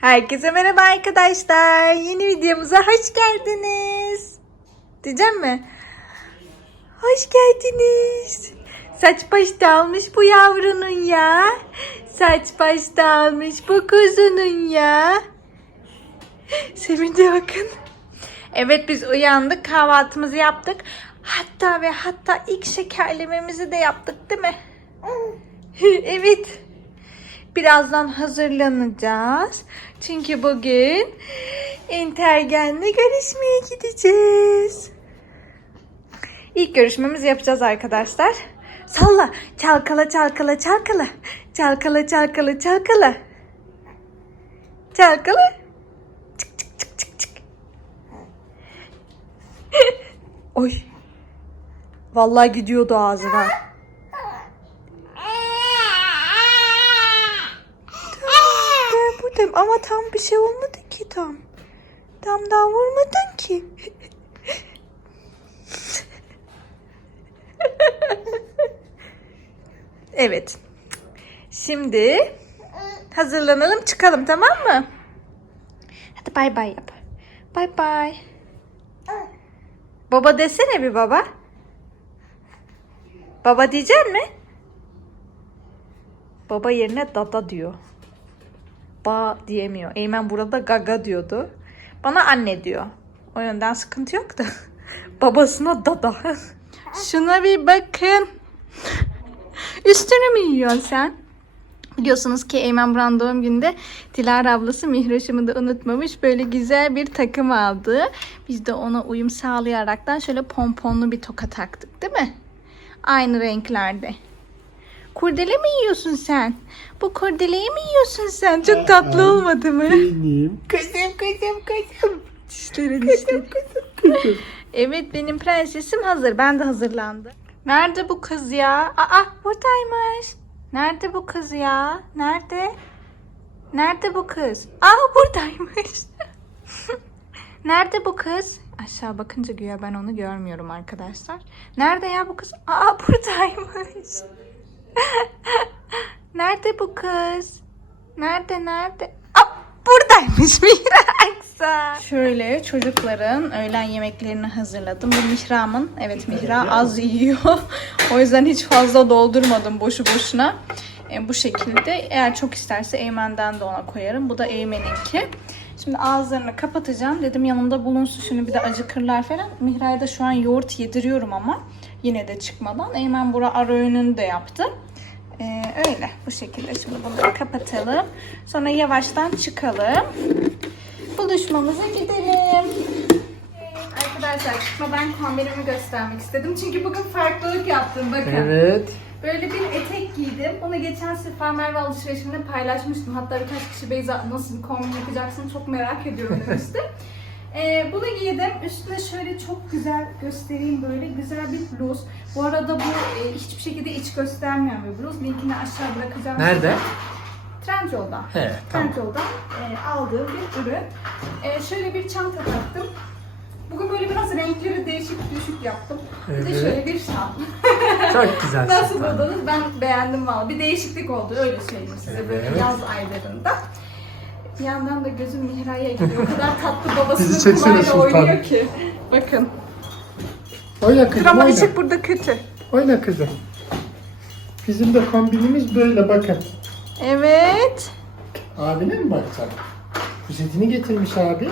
Herkese merhaba arkadaşlar. Yeni videomuza hoş geldiniz. Diyeceğim mi? Hoş geldiniz. Saç baş dağılmış bu yavrunun ya. Saç baş dağılmış bu kuzunun ya. Sevince bakın. Evet biz uyandık kahvaltımızı yaptık. Hatta ve hatta ilk şekerlememizi de yaptık değil mi? evet. Birazdan hazırlanacağız. Çünkü bugün Intergen'le görüşmeye gideceğiz. İlk görüşmemizi yapacağız arkadaşlar. Salla, çalkala, çalkala, çalkala. Çalkala, çalkala, çalkala. Çalkala. Çık çık çık çık çık. Oy. Vallahi gidiyordu ağzına. Ben buradayım ama tam bir şey olmadı ki tam. Daha vurmadın ki. evet. Şimdi hazırlanalım çıkalım tamam mı? Hadi bay bay yap. Bay bay. Baba desene bir baba. Baba diyecek mi? Baba yerine dada diyor. Ba diyemiyor. Eymen burada gaga diyordu. Bana anne diyor. O yönden sıkıntı yok da. Babasına dada. Şuna bir bakın. Üstünü mü yiyorsun sen? Biliyorsunuz ki Eymen Buran doğum günde Dilara ablası Mihraş'ımı da unutmamış. Böyle güzel bir takım aldı. Biz de ona uyum sağlayaraktan şöyle pomponlu bir toka taktık değil mi? Aynı renklerde. Kurdele mi yiyorsun sen? Bu kurdeleyi mi yiyorsun sen? Çok tatlı olmadı mı? Benim. Kızım kızım kızım. Kızım kızım. evet benim prensesim hazır. Ben de hazırlandım. Nerede bu kız ya? Aa buradaymış. Nerede bu kız ya? Nerede? Nerede bu kız? Aa buradaymış. Nerede bu kız? Aşağı bakınca güya ben onu görmüyorum arkadaşlar. Nerede ya bu kız? Aa buradaymış. Nerede bu kız? Nerede nerede? Aa, buradaymış Mihra Aksa. Şöyle çocukların öğlen yemeklerini hazırladım. Bu Mihram'ın. Evet Mihra az yiyor. o yüzden hiç fazla doldurmadım boşu boşuna. E, bu şekilde eğer çok isterse Eymen'den de ona koyarım. Bu da Eymen'inki. Şimdi ağızlarını kapatacağım. Dedim yanımda bulunsun şimdi bir de acıkırlar falan. Mihra'ya da şu an yoğurt yediriyorum ama yine de çıkmadan. Eymen bura ara öğününü de yaptı. Ee, öyle bu şekilde şimdi bunları kapatalım. Sonra yavaştan çıkalım. Buluşmamıza gidelim. Arkadaşlar çıkmadan kombinimi göstermek istedim. Çünkü bugün farklılık yaptım bakın. Evet. Böyle bir etek giydim. Bunu geçen sefer Merve alışverişimde paylaşmıştım. Hatta birkaç kişi Beyza nasıl bir kombin yapacaksın çok merak ediyorum demişti. Ee, bunu giydim. Üstüne şöyle çok güzel göstereyim böyle güzel bir bluz. Bu arada bu e, hiçbir şekilde iç göstermeyen bir bluz. Linkini aşağı bırakacağım. Nerede? Trendyol'dan. He, tamam. Trendyol'dan e, aldığım bir ürün. E, şöyle bir çanta taktım. Bugün böyle biraz renkleri değişik düşük yaptım. Bir de Evet. şöyle bir şal. Çok güzel. Nasıl buldunuz? Ben beğendim valla. Bir değişiklik oldu öyle söyleyeyim size böyle Evet. yaz aylarında. Bir yandan da gözüm Mihra'ya gidiyor. O kadar tatlı Bizi babasının çeksene kulağıyla sultan. oynuyor ki. Bakın. Oyna kızım Ama oyna. ışık burada kötü. Oyna kızım. Bizim de kombinimiz böyle bakın. Evet. Abine mi bakacak? Poşetini getirmiş abi.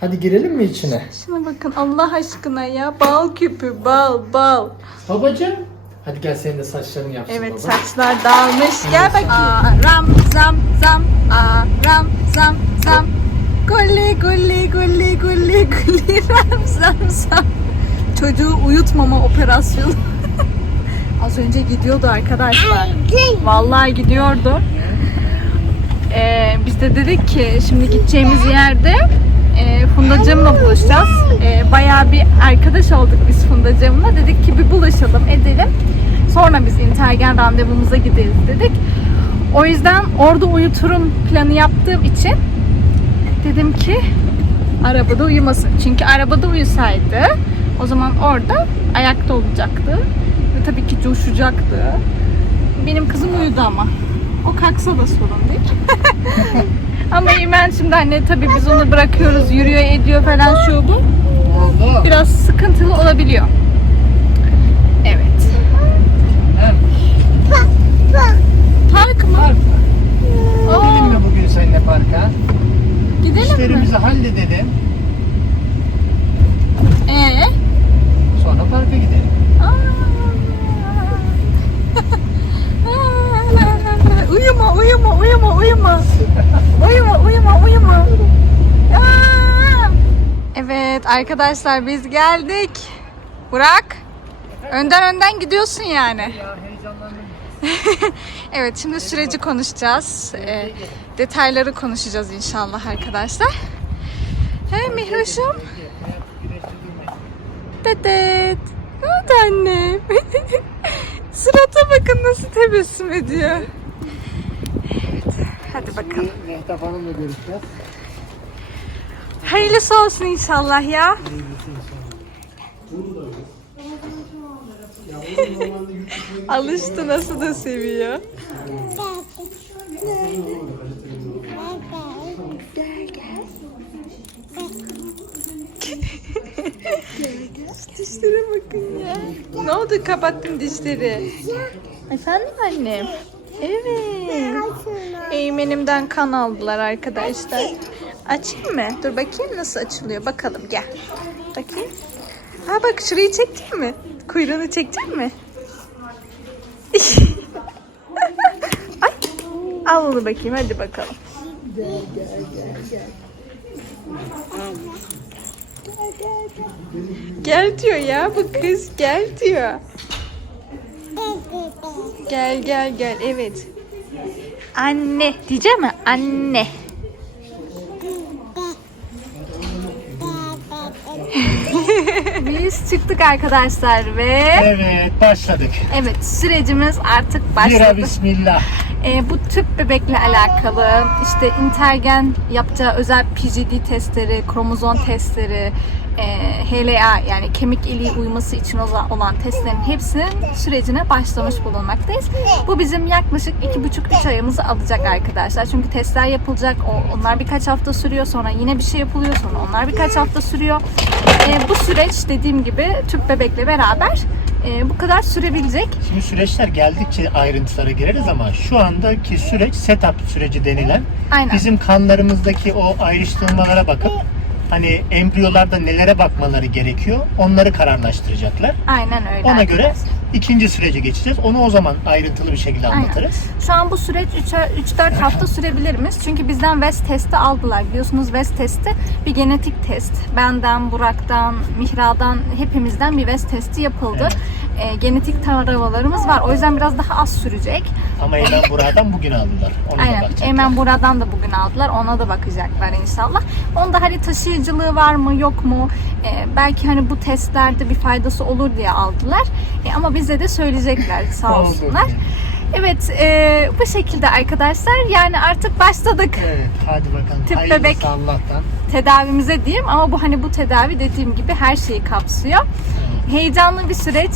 Hadi girelim mi içine? Şuna bakın Allah aşkına ya. Bal küpü, bal, bal. Babacığım. Hadi gel senin de saçlarını yapsın Evet baba. saçlar dağılmış. Gel bakayım. Aram zam zam aram zam zam. Gulli gulli gulli gulli gulli ram zam zam. Çocuğu uyutmama operasyonu. Az önce gidiyordu arkadaşlar. Vallahi gidiyordu. Ee, biz de dedik ki şimdi gideceğimiz yerde e, Fundacığımla buluşacağız. E, bayağı bir arkadaş olduk biz Fundacığımla. Dedik ki bir buluşalım edelim. Sonra biz Intergen randevumuza gideriz dedik. O yüzden orada uyuturum planı yaptığım için dedim ki arabada uyumasın. Çünkü arabada uyusaydı o zaman orada ayakta olacaktı. Ve tabii ki coşacaktı. Benim kızım uyudu ama. O kalksa da sorun değil. Ama İmen şimdi anne tabii biz onu bırakıyoruz, yürüyor, ediyor falan şu bu. Oldu. Biraz sıkıntılı olabiliyor. Evet. Park mı? park. Aa, Gidelim mi bugün seninle parka? gidelim mi? İşlerimizi halledelim. Ee? Sonra parka gidelim. uyuma, uyuma, uyuma, uyuma. Uyuma, uyuma. Aa! Evet arkadaşlar biz geldik. Burak. Önden önden gidiyorsun yani. Ya heyecanlandım. Evet şimdi süreci konuşacağız. Ee, detayları konuşacağız inşallah arkadaşlar. He Mihroş'um. Dedet. Hadi anne. Surata bakın nasıl tebessüm ediyor. Hadi bakalım. Mehtap Hanım'la görüşeceğiz. Hayırlısı olsun inşallah ya. Alıştı nasıl da seviyor. Dişlere bakın ya. Ne oldu kapattın dişleri? Efendim annem? Evet. Eğmenimden kan aldılar arkadaşlar. Açayım mı? Dur bakayım nasıl açılıyor. Bakalım gel. Bakayım. Ha bak şurayı çektin mi? Kuyruğunu çekecek mi? Ay. Al onu bakayım hadi bakalım. Gel diyor ya bu kız gel diyor. Gel gel gel evet. Anne diyeceğim mi? Anne. Biz çıktık arkadaşlar ve Evet başladık. evet sürecimiz artık Bira başladı. bismillah. Ee, bu tüp bebekle alakalı işte Intergen yapacağı özel PGD testleri, kromozom testleri, HLA yani kemik iliği uyması için ola- olan testlerin hepsinin sürecine başlamış bulunmaktayız. Bu bizim yaklaşık 2,5-3 ayımızı alacak arkadaşlar. Çünkü testler yapılacak. Onlar birkaç hafta sürüyor. Sonra yine bir şey yapılıyor. Sonra onlar birkaç hafta sürüyor. Ee, bu süreç dediğim gibi tüp bebekle beraber e, bu kadar sürebilecek. Şimdi süreçler geldikçe ayrıntılara gireriz ama şu andaki süreç setup süreci denilen Aynen. bizim kanlarımızdaki o ayrıştırmalara bakıp hani embriyolarda nelere bakmaları gerekiyor onları kararlaştıracaklar. Aynen öyle. Ona göre ikinci sürece geçeceğiz. Onu o zaman ayrıntılı bir şekilde Aynen. anlatırız. Şu an bu süreç 3-4 hafta sürebilirmiş. Çünkü bizden West testi aldılar. Biliyorsunuz West testi bir genetik test. Benden, Burak'tan, Mihra'dan hepimizden bir West testi yapıldı. Ee, genetik taramalarımız var. O yüzden biraz daha az sürecek. Ama Eymen Burak'dan bugün aldılar. Ona da Aynen. bakacaklar. Hemen buradan da bugün aldılar. Ona da bakacaklar inşallah. Onda hani taşıyıcılığı var mı yok mu? Ee, belki hani bu testlerde bir faydası olur diye aldılar. E, ama bize de söyleyecekler sağ Oldu. olsunlar. Evet e, bu şekilde arkadaşlar. Yani artık başladık Evet hadi bakalım. Tüp Hayırlısı bebek. Allah'tan. tedavimize diyeyim. Ama bu hani bu tedavi dediğim gibi her şeyi kapsıyor. Heyecanlı bir süreç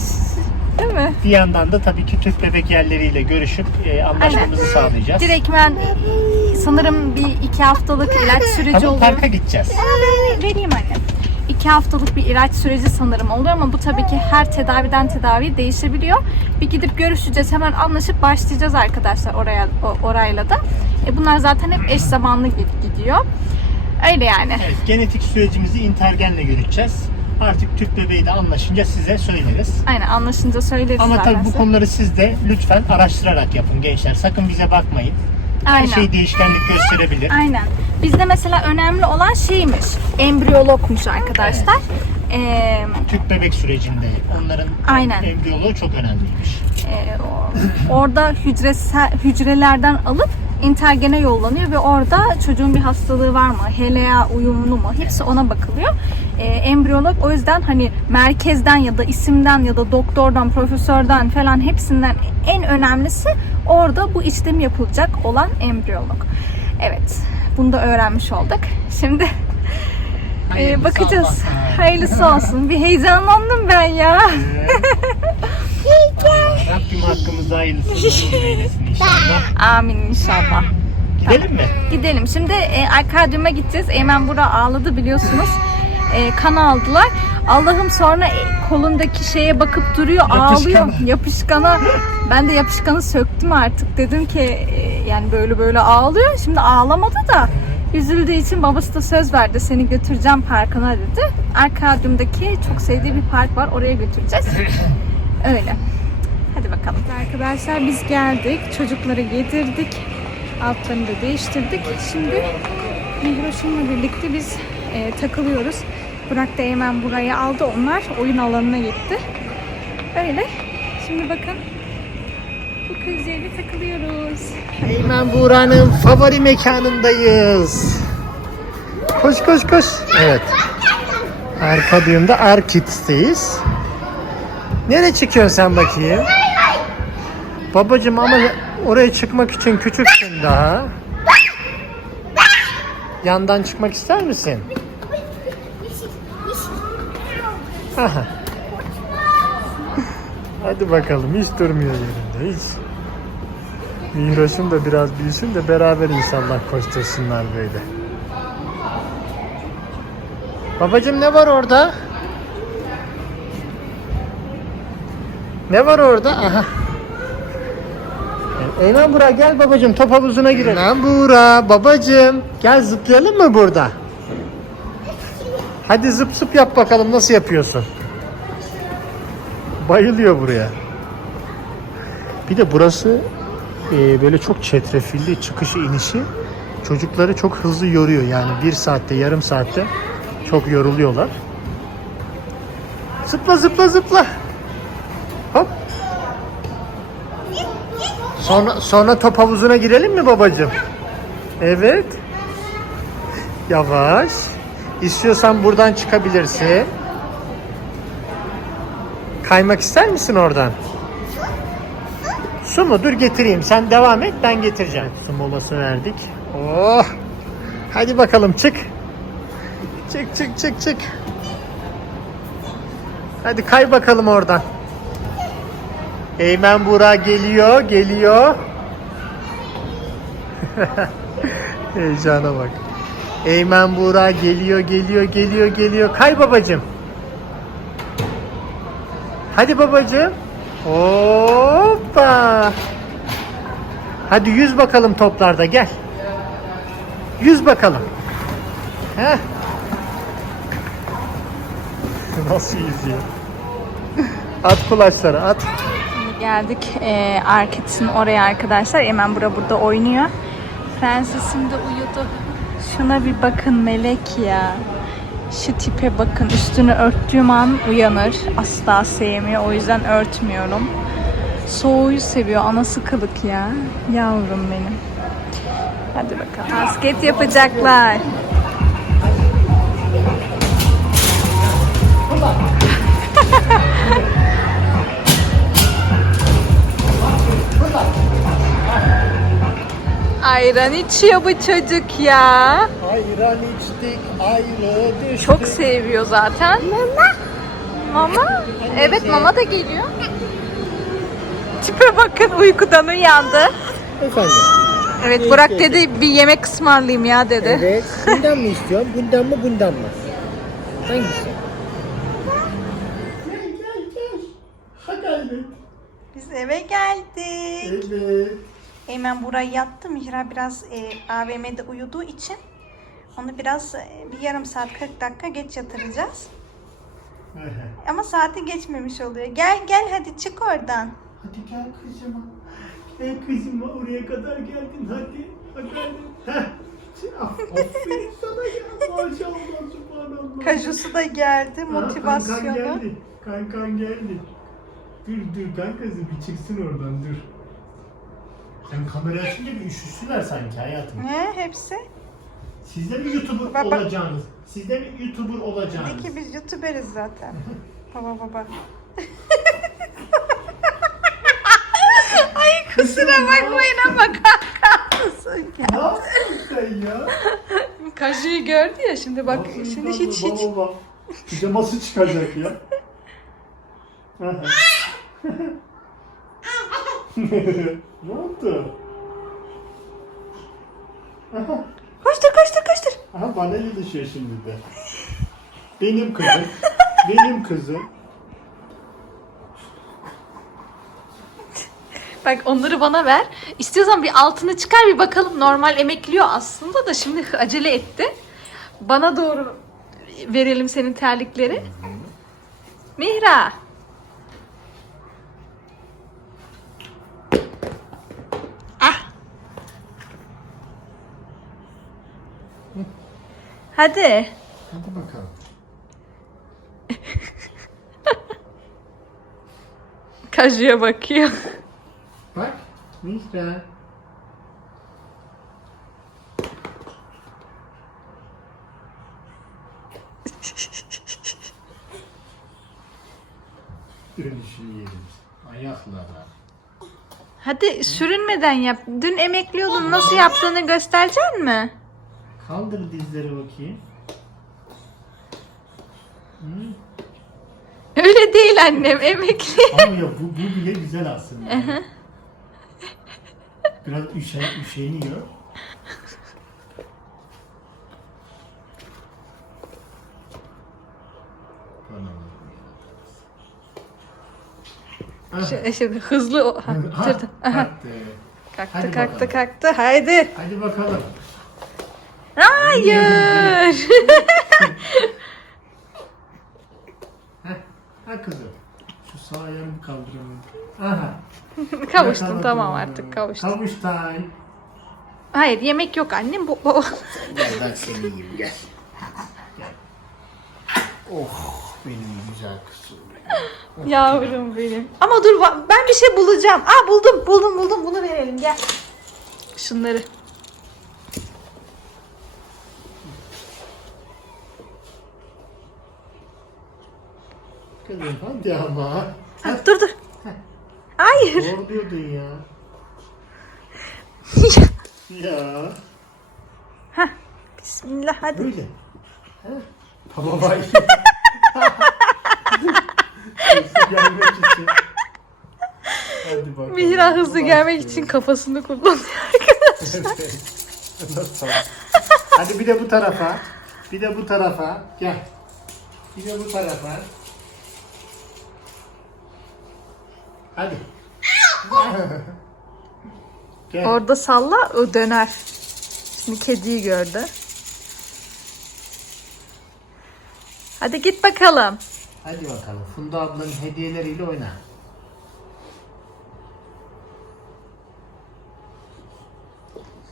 değil mi? Bir yandan da tabii ki tüp bebek yerleriyle görüşüp e, anlaşmamızı sağlayacağız. Direkt ben sanırım bir iki haftalık ilaç süreci Tamam oluyor. parka gideceğiz. Aa, vereyim anne. İki haftalık bir ilaç süreci sanırım oluyor ama bu tabii ki her tedaviden tedavi değişebiliyor. Bir gidip görüşeceğiz hemen anlaşıp başlayacağız arkadaşlar oraya orayla da. E bunlar zaten hep eş zamanlı gid- gidiyor. Öyle yani. Evet, genetik sürecimizi intergenle yürüteceğiz. Artık tüp bebeği de anlaşınca size söyleriz. Aynen anlaşınca söyleriz Ama tabii bu konuları siz de lütfen araştırarak yapın gençler. Sakın bize bakmayın. Her Aynen. şey değişkenlik gösterebilir. Aynen. Bizde mesela önemli olan şeymiş. Embriyologmuş arkadaşlar. Ee, Tüp bebek sürecinde onların Aynen. embriyoloğu çok önemliymiş. e, o- orada hücresel hücrelerden alıp intergene yollanıyor ve orada çocuğun bir hastalığı var mı, HLA uyumlu mu hepsi ona bakılıyor. E, embriyolog o yüzden hani merkezden ya da isimden ya da doktordan, profesörden falan hepsinden en önemlisi orada bu işlem yapılacak olan embriyolog. Evet, bunu da öğrenmiş olduk. Şimdi e, Hayırlısı bakacağız. Hayırlısı olsun. Bir heyecanlandım ben ya. Rabbim hakkımızda hayırlısını eylesin inşallah. Amin inşallah. Gidelim mi? Gidelim. Şimdi e, Arkadyum'a gideceğiz. Eymen Bura ağladı biliyorsunuz. E, kan aldılar. Allah'ım sonra e, kolundaki şeye bakıp duruyor, Yapışkan. ağlıyor. Yapışkana. Ben de yapışkanı söktüm artık. Dedim ki e, yani böyle böyle ağlıyor. Şimdi ağlamadı da üzüldüğü için babası da söz verdi. Seni götüreceğim parkına dedi. Arkadyum'daki çok sevdiği bir park var. Oraya götüreceğiz. Öyle. Hadi bakalım. Arkadaşlar biz geldik. Çocukları yedirdik. Altlarını da değiştirdik. Şimdi Mihroş'umla birlikte biz e, takılıyoruz. Burak da hemen buraya aldı. Onlar oyun alanına gitti. Öyle. Şimdi bakın. Bu kızlarla takılıyoruz. Eymen Buğra'nın favori mekanındayız. Koş koş koş. Evet. Arka düğümde Arkits'teyiz. Nereye çıkıyorsun sen bakayım? Babacım ama oraya çıkmak için küçüksün daha. Yandan çıkmak ister misin? Aha. Hadi bakalım hiç durmuyor yerinde hiç. Mihroş'um da biraz büyüsün de beraber inşallah koştursunlar böyle. Babacım ne var orada? Ne var orada? Aha. Eymen Bura gel babacım top havuzuna girelim. Eymen Bura babacım gel zıplayalım mı burada? Hadi zıp zıp yap bakalım nasıl yapıyorsun? Bayılıyor buraya. Bir de burası e, böyle çok çetrefilli çıkışı inişi çocukları çok hızlı yoruyor. Yani bir saatte yarım saatte çok yoruluyorlar. Zıpla zıpla zıpla. Hop. Sonra sonra top havuzuna girelim mi babacığım? Evet. Yavaş. İstiyorsan buradan çıkabilirsin. Kaymak ister misin oradan? Su mu? Dur getireyim. Sen devam et ben getireceğim. Su molası verdik. Oh! Hadi bakalım çık. Çık çık çık çık. Hadi kay bakalım oradan. Eymen Buğra geliyor, geliyor. Heyecana bak. Eymen Buğra geliyor, geliyor, geliyor, geliyor. Kay babacım. Hadi babacığım. Hoppa. Hadi yüz bakalım toplarda gel. Yüz bakalım. Heh. Nasıl yüzüyor? At kulaçları at. Şimdi geldik e, Arkets'in oraya arkadaşlar. Hemen bura burada oynuyor. Prensesim de uyudu. Şuna bir bakın melek ya. Şu tipe bakın. Üstünü örttüğüm an uyanır. Asla sevmiyor. O yüzden örtmüyorum. Soğuğu seviyor. Anası kılık ya. Yavrum benim. Hadi bakalım. Basket yapacaklar. Ayran içiyor bu çocuk ya. Ayran içtik, ayrı düştük. Çok seviyor zaten. Mama. Mama? Evet mama da geliyor. Tipe bakın uykudan uyandı. Efendim. Evet Burak dedi bir yemek ısmarlayayım ya dedi. Evet. Bundan mı istiyorsun? Bundan mı bundan mı? Hangisi? Gel gel gel. Hadi Biz eve geldik. Evet. Eymen buraya yattı. Mihra biraz e, AVM'de uyuduğu için onu biraz e, bir yarım saat 40 dakika geç yatıracağız. Ama saati geçmemiş oluyor. Gel gel hadi çık oradan. Hadi gel kızıma. Gel kızıma oraya kadar geldin hadi. Hadi hadi. Heh. Aferin sana ya. Maşallah subhanallah. Kajusu da geldi. Ha, Kankan Motivasyonu. geldi. Kankan geldi. Dur dur kankası bir çıksın oradan dur. Sen kamera açınca bir üşüsüler sanki hayatım. Ne hepsi? Siz de mi YouTuber Baba. olacaksınız? Siz de mi YouTuber olacaksınız? De ki biz YouTuber'iz zaten. baba baba. Ay kusura bakmayın ama ya. Ne yaptın sen ya? Kaju'yu gördü ya şimdi bak. Nasıl Şimdi hiç hiç. baba? Pijaması çıkacak ya. Aha. ne oldu? Koştur koştur koştur. Aha bana ilişiyor şimdi de. Benim kızım. Benim kızım. Bak onları bana ver. İstiyorsan bir altını çıkar bir bakalım. Normal emekliyor aslında da şimdi acele etti. Bana doğru verelim senin terlikleri. Mihra. Hadi. Hadi bakalım. Kajıya bakıyor. Bak. Mihra. Dönüşmeyelim. Ayaklara. Hadi sürünmeden yap. Dün emekliyordun. Nasıl yaptığını gösterecek mi? Kaldır dizleri bakayım. Hı? Öyle değil annem. Emekli. Ama ya bu, bu bile güzel aslında. Biraz üşen, üşeniyor. Şimdi, şimdi hızlı o. Ha. Aha. kalktı. Kalktı kalktı bakalım. kalktı. Haydi. Hadi bakalım. Hayır. Heh, ha kızım. Şu sağ ayağımı kaldıramadım. Aha. Kavuştun yakaladım. tamam artık kavuştun. Kavuş time. Hayır yemek yok annem. Bu, bu. Gel ben seni yiyeyim gel. Gel. Oh benim güzel kızım. Yavrum benim. Ama dur ben bir şey bulacağım. Aa buldum buldum buldum bunu verelim gel. Şunları. Kızım hadi ama. Ha, dur dur. Hayır. Zor diyordun ya. Ya. Hah. Bismillah hadi. Böyle. Ha? Tamam gelmek için. Hadi bakalım. Mihra hızlı gelmek için kafasını kullanıyor. Nasıl? Hadi bir de bu tarafa. Bir de bu tarafa. Gel. Bir de bu tarafa. Hadi. Gel. Orada salla o döner. Şimdi kediyi gördü. Hadi git bakalım. Hadi bakalım. Funda ablanın hediyeleriyle oyna.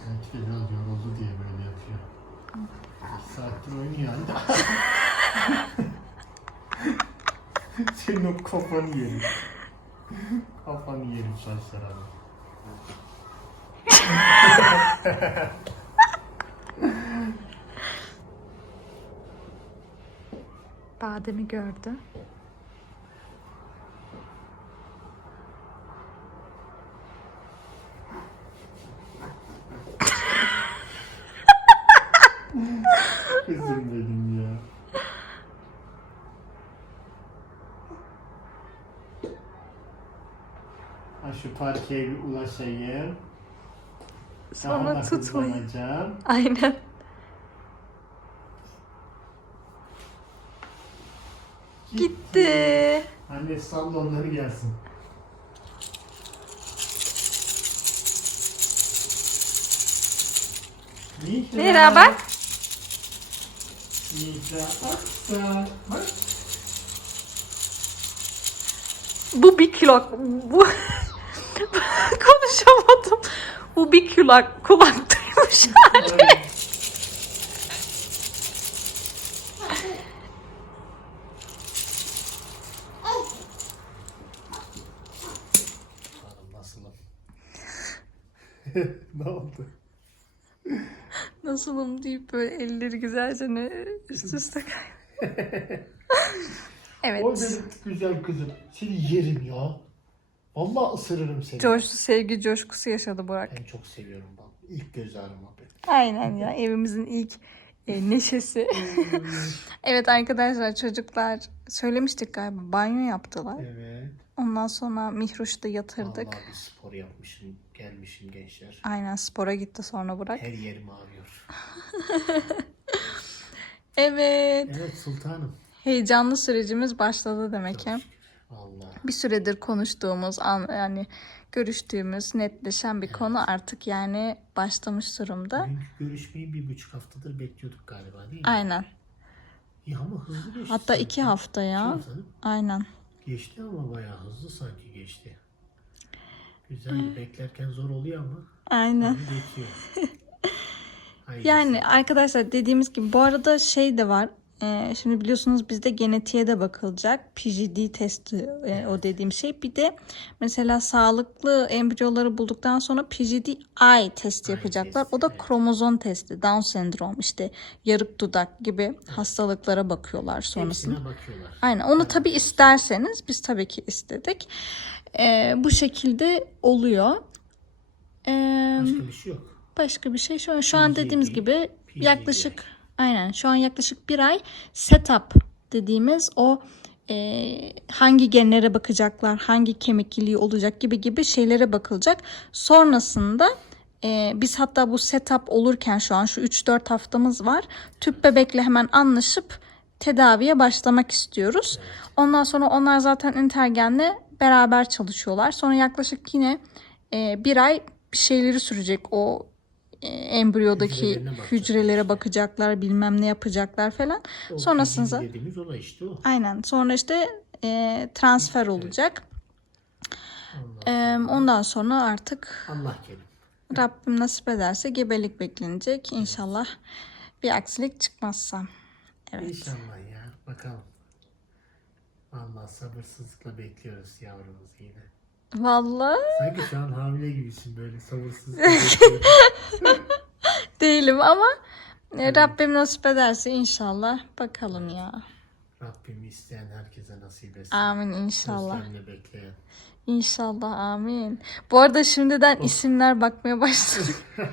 Evet, biraz yoruldu diye böyle yapıyor. Saattir oynuyor anne. Senin o kafanı yerim. Kafanı yerim saçlara. Badem'i gördü. Kızım benim ya. Ha şu parkeye bir ulaşayım. Daha Sonra da tutmayın. hızlanacağım. Aynen. Gitti. Anne salla onları gelsin. Mihra. Mihra bak. Mihra aksa. Bak. Bu bir kilo. Bu konuşamadım. Bu bir kulak kulaktaymış hali. Ne oldu? Nasılım deyip böyle elleri güzelce ne üst üste kay. evet. O benim güzel kızım. Seni yerim ya. Vallahi ısırırım seni. Coştu sevgi coşkusu yaşadı Burak. Ben çok seviyorum bak. İlk göz ağrıma benim. Aynen ya evimizin ilk e, neşesi. evet arkadaşlar çocuklar söylemiştik galiba banyo yaptılar. Evet. Ondan sonra Mihroş'u da yatırdık. Vallahi bir spor yapmışım. gelmişim gençler. Aynen spora gitti sonra Burak. Her yerim ağrıyor. Evet. Evet sultanım. Heyecanlı sürecimiz başladı demek ki. Allah. Bir süredir konuştuğumuz, an, yani görüştüğümüz, netleşen bir konu artık yani başlamış durumda. Bugünkü görüşmeyi bir buçuk haftadır bekliyorduk galiba değil mi? Aynen. Ya ama hızlı geçti. Hatta sanki. iki hafta ya. İki hafta? Aynen. Geçti ama bayağı hızlı sanki geçti. Güzel. Beklerken zor oluyor ama Aynen. geçiyor. Yani arkadaşlar dediğimiz gibi bu arada şey de var. Ee, şimdi biliyorsunuz bizde genetiğe de bakılacak. PGD testi e, o dediğim şey. Bir de mesela sağlıklı embriyoları bulduktan sonra PGD-I testi yapacaklar. O da kromozom testi. Down sendrom işte yarık dudak gibi hastalıklara bakıyorlar sonrasında. Bakıyorlar. Aynen onu tabii isterseniz biz tabii ki istedik. Ee, bu şekilde oluyor. Ee, Başka bir şey yok. Başka bir şey şu an şu an dediğimiz gibi yaklaşık aynen şu an yaklaşık bir ay setup dediğimiz o e, hangi genlere bakacaklar, hangi kemik iliği olacak gibi gibi şeylere bakılacak. Sonrasında e, biz hatta bu setup olurken şu an şu 3-4 haftamız var. Tüp bebekle hemen anlaşıp tedaviye başlamak istiyoruz. Ondan sonra onlar zaten Intergen'le beraber çalışıyorlar. Sonra yaklaşık yine e, bir ay bir şeyleri sürecek o embriyodaki Hücrelerine bakacaklar hücrelere işte. bakacaklar, bilmem ne yapacaklar falan. O Sonrasında dediğimiz olay işte o. aynen sonra işte e, transfer olacak. E, ondan sonra artık Allah kerim. Rabbim nasip ederse gebelik beklenecek. İnşallah bir aksilik çıkmazsa. Evet. İnşallah ya. Bakalım. Allah sabırsızlıkla bekliyoruz yavrumuzu yine. Vallahi Sanki şu an hamile gibisin böyle bekliyorum. değilim ama e, Rabbim nasip ederse inşallah bakalım ya. Rabbim isteyen herkese nasip etsin. Amin inşallah. Özlemle bekleyen. İnşallah amin. Bu arada şimdiden isimler bakmaya başladım.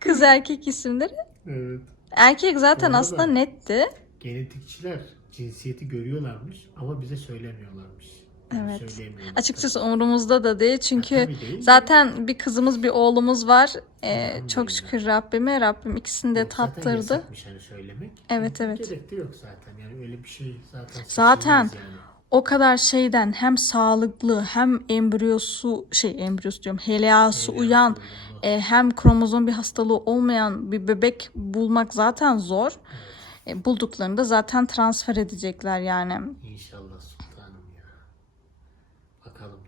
Kız erkek isimleri. Evet. Erkek zaten aslında netti. Genetikçiler cinsiyeti görüyorlarmış ama bize söylemiyorlarmış. Evet. Açıkçası umurumuzda da değil çünkü tabii değil. zaten bir kızımız bir oğlumuz var. Ee, çok şükür Rabbime Rabbim ikisini de Yok, zaten tattırdı. yasakmış hani söylemek. Evet, evet. Gerek de yok zaten yani öyle bir şey zaten Zaten yani. O kadar şeyden hem sağlıklı hem embriyosu şey embriyosu diyorum HLA'sı Öyle uyan e, hem kromozom bir hastalığı olmayan bir bebek bulmak zaten zor. E, bulduklarında zaten transfer edecekler yani. İnşallah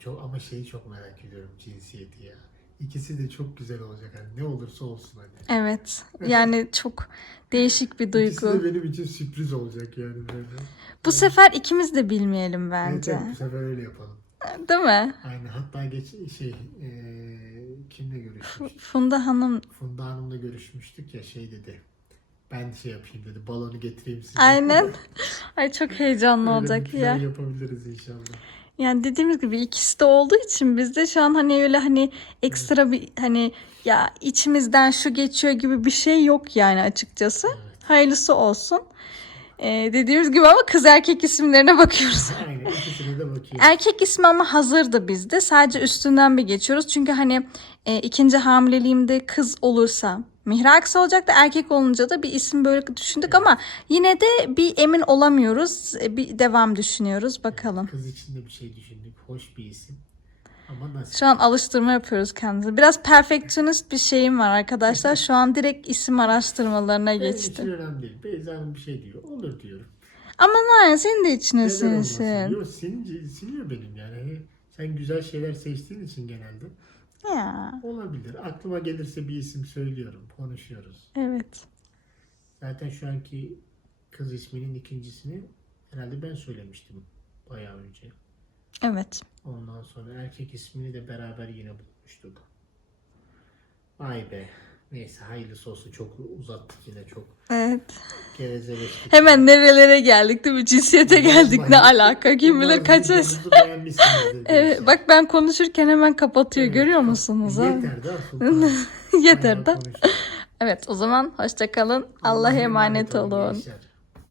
çok ama şeyi çok merak ediyorum cinsiyeti ya. İkisi de çok güzel olacak hani ne olursa olsun hani. Evet. Yani çok değişik bir İkisi duygu. de benim için sürpriz olacak yani böyle. Bu sefer ikimiz de bilmeyelim bence. evet, bu sefer öyle yapalım. Değil mi? Aynen hatta geç şey e, kimle görüşmüştük? Funda Hanım Funda Hanım'la görüşmüştük ya şey dedi. Ben şey yapayım dedi. Balonu getireyim size. aynen. Ay çok heyecanlı Öyle olacak ya. yapabiliriz inşallah. Yani dediğimiz gibi ikisi de olduğu için bizde şu an hani öyle hani ekstra bir hani ya içimizden şu geçiyor gibi bir şey yok yani açıkçası. Hayırlısı olsun. Ee, dediğimiz gibi ama kız erkek isimlerine bakıyoruz. Aynen ikisine de bakayım. Erkek ismi ama hazırdı bizde. Sadece üstünden bir geçiyoruz. Çünkü hani e, ikinci hamileliğimde kız olursa Mihra Aksa olacak da erkek olunca da bir isim böyle düşündük ama yine de bir emin olamıyoruz. E, Bir devam düşünüyoruz. Bakalım. Kız için de bir şey düşündük. Hoş bir isim. Ama nasıl? Şu an alıştırma yapıyoruz kendimize. Biraz perfectionist bir şeyim var arkadaşlar. Şu an direkt isim araştırmalarına Benim için geçtim. önemli değil. Beyza Hanım bir şey diyor. Olur diyorum. Ama ne senin de içine sinsin. Yok senin, siniyor benim yani. Hani Sen güzel şeyler seçtiğin için genelde. Ya Olabilir. Aklıma gelirse bir isim söylüyorum. Konuşuyoruz. evet. Zaten şu anki kız isminin ikincisini herhalde ben söylemiştim bayağı önce. Evet. Ondan sonra erkek ismini de beraber yine bulmuştuk. Vay be. Neyse hayırlısı olsun. Çok uzattık yine çok Evet. gevezeleştik. Hemen nerelere geldik değil mi? Cinsiyete geldik. Ne alaka? Kim bilir kaç yaş. Evet, gençler. bak ben konuşurken hemen kapatıyor. Evet, Görüyor musunuz? Yeter de. Yeter de. Evet o zaman hoşça kalın. Allah'a emanet olun. gençler.